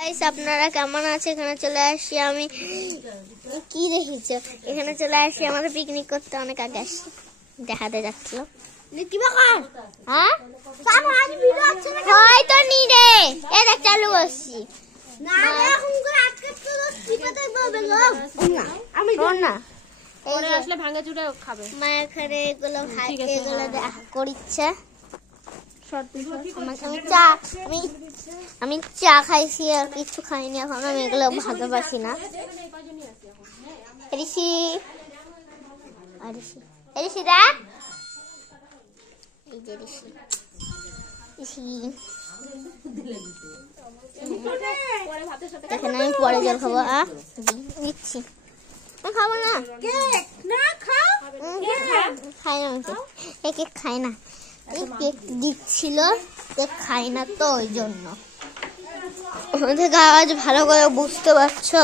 Guys আপনারা কেমন আছে? এখানে চলে আসি আমি কি দেখেছো, এখানে চলে আসি আমাদের পিকনিক করতে অনেক আগে আসি দেখাতে যাচ্ছিল। হয়তো নি রে এ দেখ চালু করছি আমি চা খাইছি আর কিছু খাইনি এখন, আমি এগুলো ভাবতে পারছি না। ঋষি ঋষি দা এই যে ঋষি এখানে আমি পরে জল খাবো দিচ্ছি, খাবো না খাই না, কেক খাই না, কেক দিচ্ছিল খাই না তো ওই জন্য। আমাদের আওয়াজ ভালো করে বুঝতে পারছো?